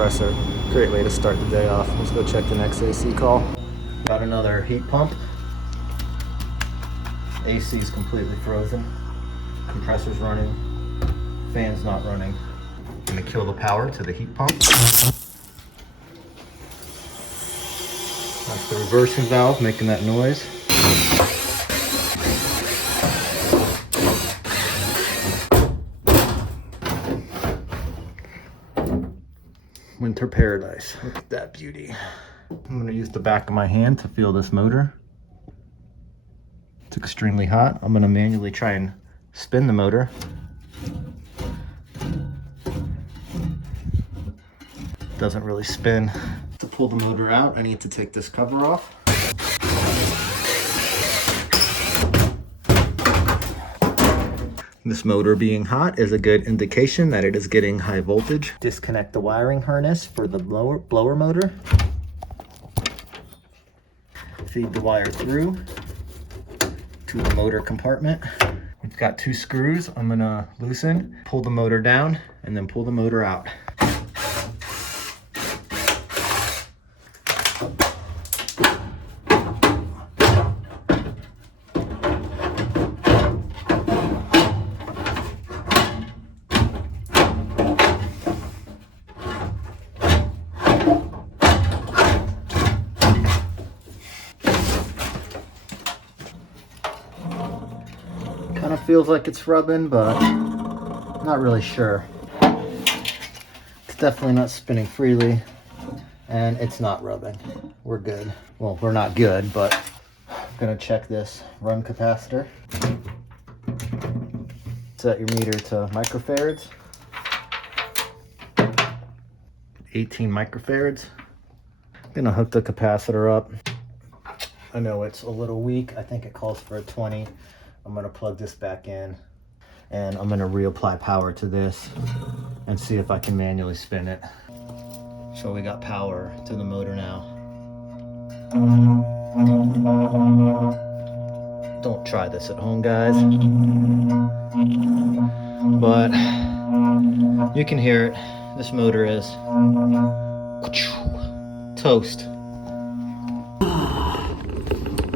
compressor. Great way to start the day off. Let's go check the next AC call. Got another heat pump. AC is completely frozen. Compressor's running. Fan's not running. I'm gonna kill the power to the heat pump. That's the reversing valve making that noise. Winter paradise. Look at that beauty. I'm gonna use the back of my hand to feel this motor. It's extremely hot. I'm gonna manually try and spin the motor. Doesn't really spin. To pull the motor out, I need to take this cover off. This motor being hot is a good indication that it is getting high voltage. Disconnect the wiring harness for the blower motor. Feed the wire through to the motor compartment. We've got 2 screws I'm gonna loosen, pull the motor down, and then pull the motor out. Kind of feels like it's rubbing, but I'm not really sure. It's definitely not spinning freely, and it's not rubbing. We're good. Well, we're not good, but I'm gonna check this run capacitor. Set your meter to microfarads. 18 microfarads. I'm gonna hook the capacitor up. I know it's a little weak. I think it calls for a 20. I'm gonna plug this back in and I'm gonna reapply power to this and see if I can manually spin it. So we got power to the motor now. Don't try this at home, guys. But you can hear it. This motor is toast.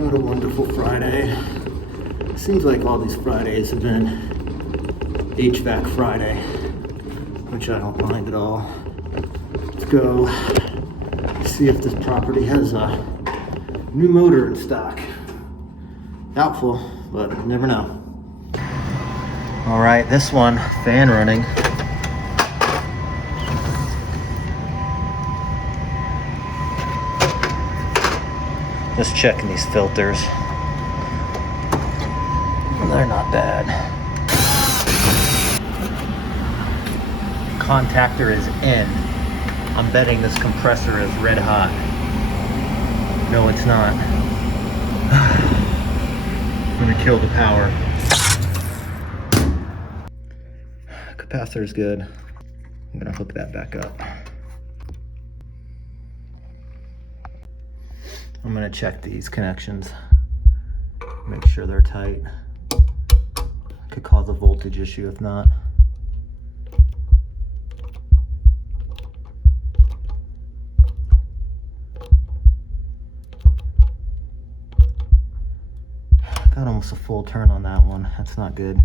What a wonderful Friday. Seems like all these Fridays have been HVAC Friday, which I don't mind at all. Let's go see if this property has a new motor in stock. Doubtful, but you never know. All right, this one, fan running. Just checking these filters. They're not bad. Contactor is in. I'm betting this compressor is red hot. No, it's not. I'm gonna kill the power. Capacitor's good. I'm gonna hook that back up. I'm gonna check these connections. Make sure they're tight. Could cause a voltage issue if not. Got almost a full turn on that one. That's not good.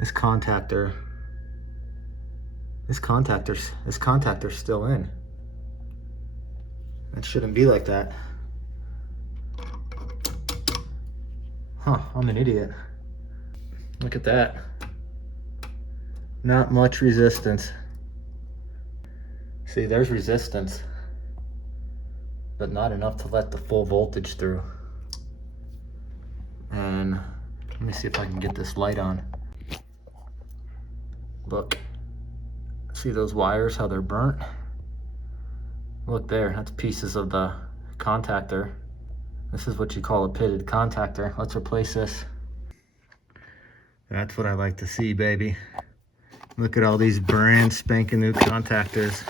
This contactor's still in. It shouldn't be like that. Huh, I'm an idiot. Look at that. Not much resistance. See, there's resistance, but not enough to let the full voltage through. And let me see if I can get this light on. Look, see those wires, how they're burnt? Look there, that's pieces of the contactor. This is what you call a pitted contactor. Let's replace this. That's what I like to see, baby. Look at all these brand spanking new contactors.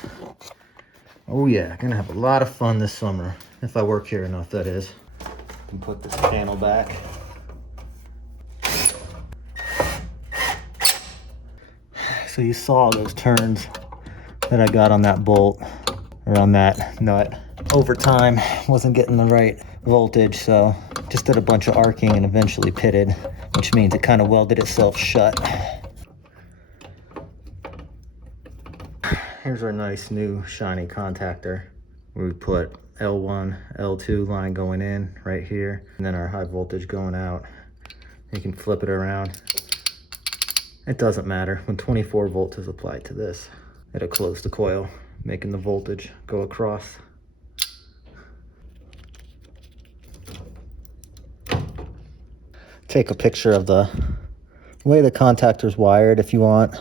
Oh yeah, gonna have a lot of fun this summer. If I work here enough, that is. Can put this panel back. So you saw those turns that I got on that bolt, or on that nut. Over time, wasn't getting the right voltage, so just did a bunch of arcing and eventually pitted, which means it kind of welded itself shut. Here's our nice new shiny contactor, where we put L1, L2 line going in right here, and then our high voltage going out. You can flip it around. It doesn't matter. When 24 volts is applied to this, it'll close the coil, making the voltage go across. Take a picture of the way the contactor's wired if you want,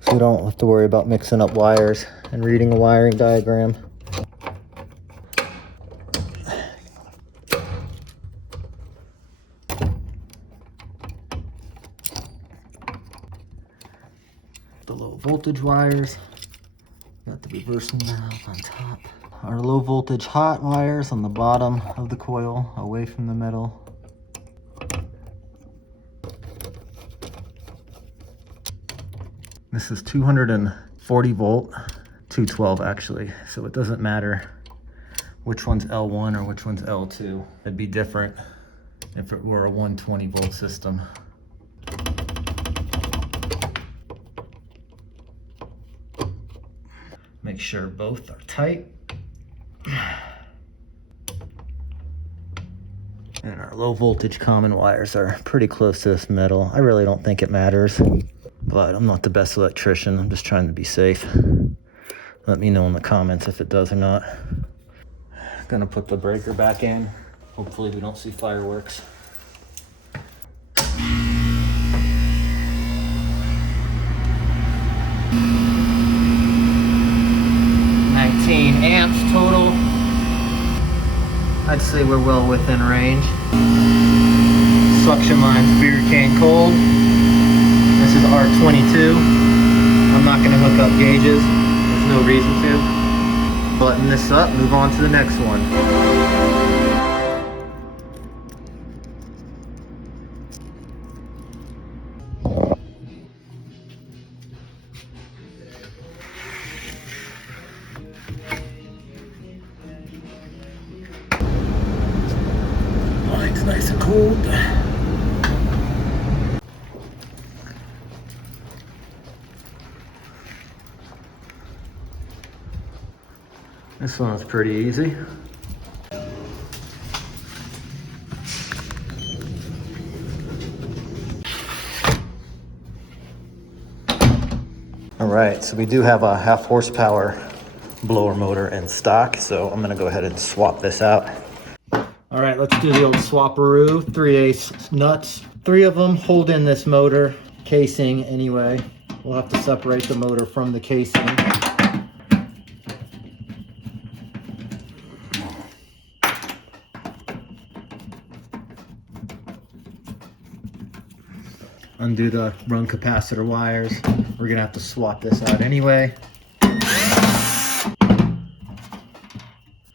so you don't have to worry about mixing up wires and reading a wiring diagram. The low voltage wires, got the reversing valve on top. Our low voltage hot wires on the bottom of the coil, away from the middle. This is 240 volt, 212 actually, so it doesn't matter which one's L1 or which one's L2. It'd be different if it were a 120 volt system. Make sure both are tight. And our low voltage common wires are pretty close to this metal. I really don't think it matters, but I'm not the best electrician. I'm just trying to be safe. Let me know in the comments if it does or not. Gonna put the breaker back in. Hopefully we don't see fireworks. 19 amps total. I'd say we're well within range. Suction line's beer can cold. This is R22. I'm not gonna hook up gauges. There's no reason to. Button this up, move on to the next one. Line's nice and cold. This one's pretty easy. All right, so we do have a 1/2 horsepower blower motor in stock, so I'm gonna go ahead and swap this out. All right, let's do the old swapperoo. 3/8 nuts. 3 of them hold in this motor casing anyway. We'll have to separate the motor from the casing. Undo the run capacitor wires. We're gonna have to swap this out anyway.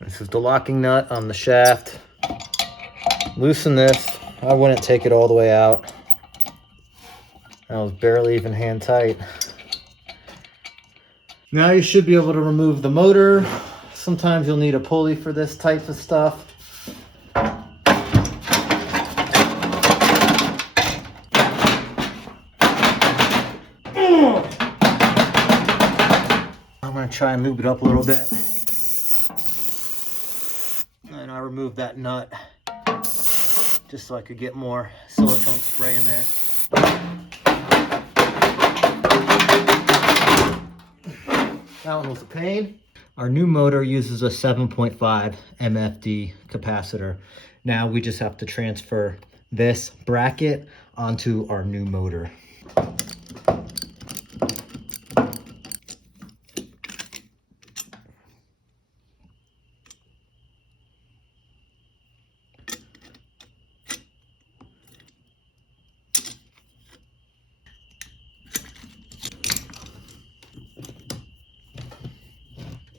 This is the locking nut on the shaft. Loosen this. I wouldn't take it all the way out. That was barely even hand tight. Now you should be able to remove the motor. Sometimes you'll need a pulley for this type of stuff. I'm gonna try and lube it up a little bit. And I removed that nut just so I could get more silicone spray in there. That one was a pain. Our new motor uses a 7.5 MFD capacitor. Now we just have to transfer this bracket onto our new motor.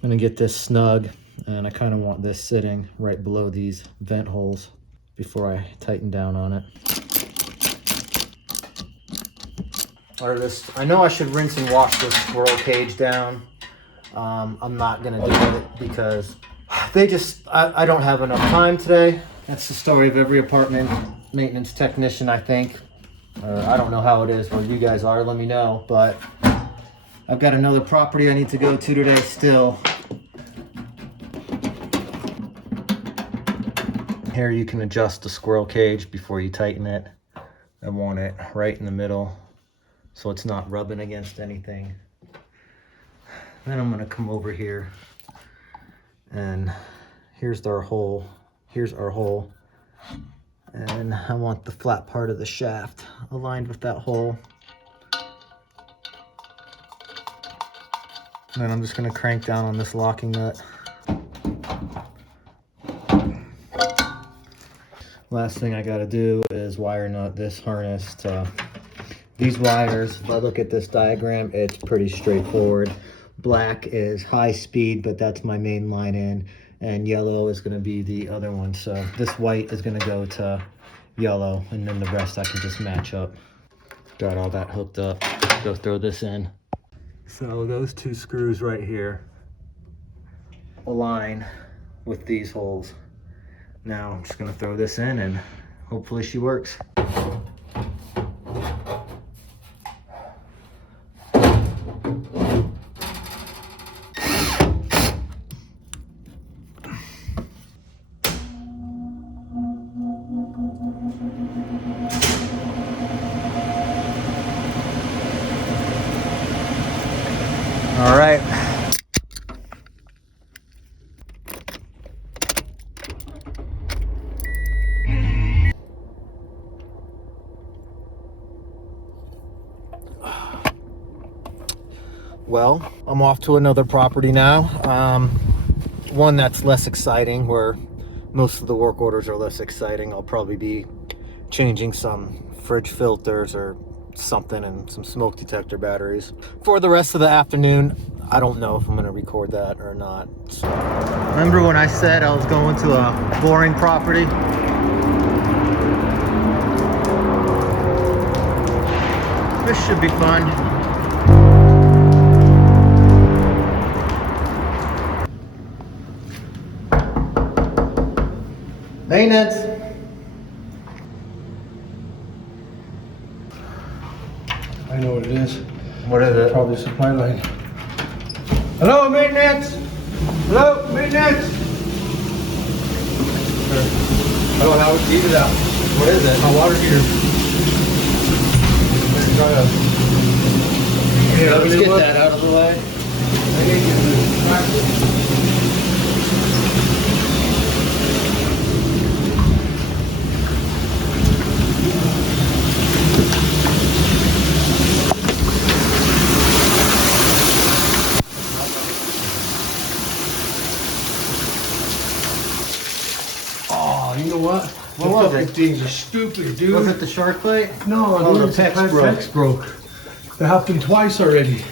I'm gonna get this snug, and I kind of want this sitting right below these vent holes before I tighten down on it. or this. I know I should rinse and wash this squirrel cage down. I'm not gonna do it because I don't have enough time today. That's the story of every apartment maintenance technician, I think. I don't know how it is where you guys are, let me know, but I've got another property I need to go to today still. Here you can adjust the squirrel cage before you tighten it. I want it right in the middle so it's not rubbing against anything. Then I'm gonna come over here and here's our hole. Here's our hole. And I want the flat part of the shaft aligned with that hole. And then I'm just gonna crank down on this locking nut. Last thing I gotta do is wire nut this harness to these wires. If I look at this diagram, it's pretty straightforward. Black is high speed, but that's my main line in, and yellow is gonna be the other one. So this white is gonna go to yellow, and then the rest I can just match up. Got all that hooked up. Go throw this in. So those two screws right here align with these holes. Now I'm just gonna throw this in and hopefully she works. All right. Well, I'm off to another property now. One that's less exciting, where most of the work orders are less exciting. I'll probably be changing some fridge filters or something and some smoke detector batteries. For the rest of the afternoon, I don't know if I'm gonna record that or not. So, remember when I said I was going to a boring property? This should be fun. Maintenance. I know what it is. What is it? Probably a supply line. Hello, maintenance! Hello, maintenance! I don't have it heated out. What is it? My water heater. Yeah, let's get that out of the way. I need to get this tractor. Oh, you know what? What was it? Things are stupid, dude. Was it the shark plate? No, Oh, dude, the PEX broke. PEX broke. That happened twice already.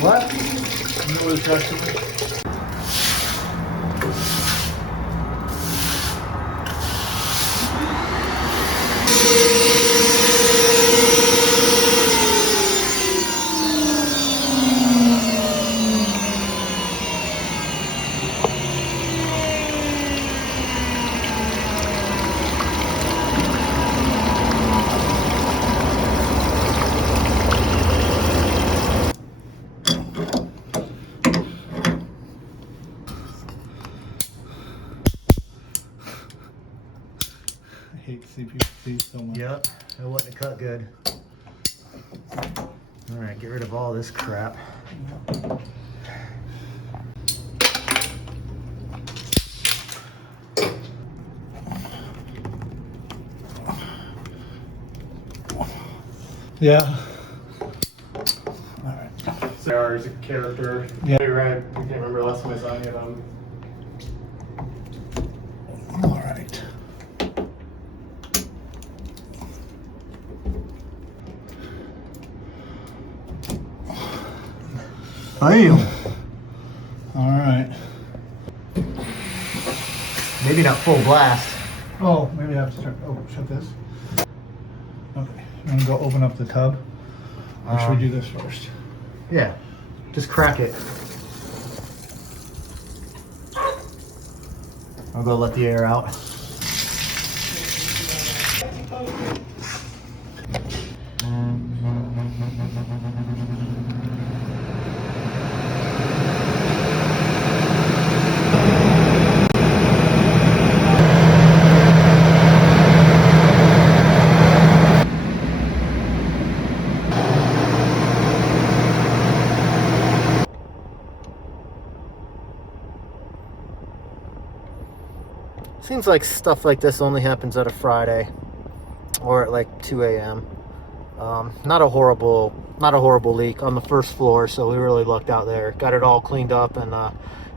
What? You know what it's actually? I hate CPC so much. Yep, it wouldn't have cut good. All right, get rid of all this crap. Yeah. JR is a character. Yeah. You're right. I can't remember last time I saw any of them. All right. Bam. All right. Maybe not full blast. Oh, maybe I have to shut this. Okay. I'm gonna go open up the tub. Or should we do this first? Yeah, just crack it. I'll go let the air out. Seems like stuff like this only happens at a Friday or at like 2 a.m. Not a horrible leak on the first floor, so we really lucked out there. Got it all cleaned up and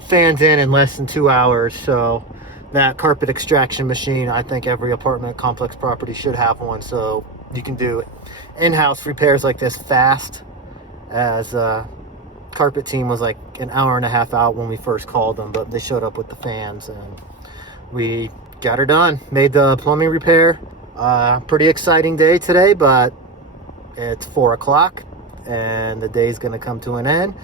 fans in less than 2 hours. So that carpet extraction machine, I think every apartment complex property should have one, so you can do in-house repairs like this fast. As carpet team was like an hour and a half out when we first called them, but they showed up with the fans and we got her done. Made the plumbing repair. Pretty exciting day today, but it's 4 o'clock and the day's gonna come to an end.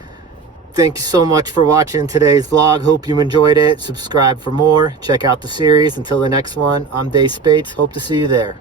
Thank you so much for watching today's vlog. Hope you enjoyed it. Subscribe for more. Check out the series. Until the next one, I'm Dave Spates. Hope to see you there.